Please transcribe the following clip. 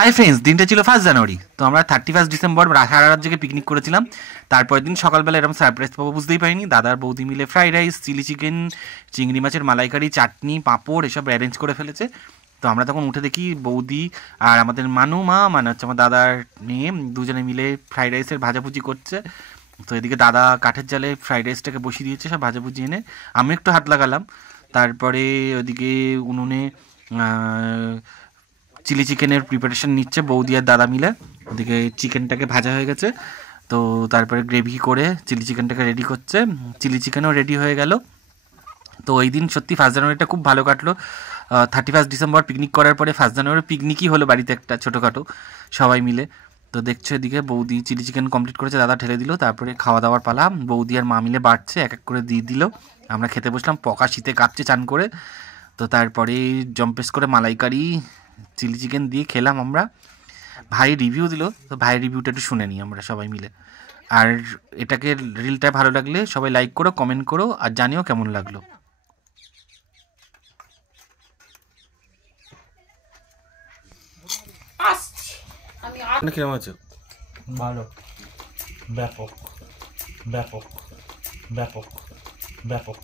Hi friends, দিনটা ছিল 1 জানুয়ারি। তো আমরা 31 ডিসেম্বর সারা রাত জেগে পিকনিক করেছিলাম। তারপরের দিন সকালবেলা এরকম সারপ্রাইজ পাবো বুঝতেই পারিনি। দাদার বৌদি মিলে ফ্রাইড রাইস, চিলি চিকেন, চিংড়ি মাছের মালাইকারি, চাটনি, পাঁপড় এসব অ্যারেঞ্জ করে ফেলেছে। তো আমরা তখন উঠে দেখি বৌদি আর আমাদের মানু মা, মানে হচ্ছে আমার দাদার মেয়ে, দুজনে মিলে ফ্রাইড রাইসের ভাজাভুজি করছে। তো এদিকে দাদা কাঠের জালে ফ্রাইড রাইসটাকে বসিয়ে দিয়েছে সব ভাজাভুজি এনে, আমি একটু হাত লাগালাম। তারপরে ওদিকে উনুনে চিলি চিকেনের প্রিপারেশন নিচ্ছে বৌদি আর দাদা মিলে। ওদিকে চিকেনটাকে ভাজা হয়ে গেছে, তো তারপরে গ্রেভি করে চিলি চিকেনটাকে রেডি করছে। চিলি চিকেনও রেডি হয়ে গেল। তো ওই দিন সত্যি 1 জানুয়ারিটা খুব ভালো কাটলো। 31 ডিসেম্বর পিকনিক করার পরে 1 জানুয়ারি পিকনিকই হলো বাড়িতে একটা ছোটোখাটো সবাই মিলে। তো দেখছো এদিকে বৌদি চিলি চিকেন কমপ্লিট করেছে, দাদা ঠেলে দিল। তারপরে খাওয়া দাওয়ার পালা, বৌদি আর মা মিলে বাড়ছে, এক এক করে দিয়ে দিল। আমরা খেতে বসলাম, পকা শীতে কাঁপছে চান করে। তো তারপরে জম্পেস করে মালাইকারি চিলি চিকেন দিয়ে খেলাম আমরা। ভাই রিভিউ দিল, তো ভাইয়ের রিভিউটা একটু শুনে নিই আমরা সবাই মিলে। আর এটাকে রিলটা ভালো লাগলে সবাই লাইক করো, কমেন্ট করো, আর জানিও কেমন লাগলো। কিরকম আছে? ভালো, ব্যাপক ব্যাপক ব্যাপক ব্যাপক।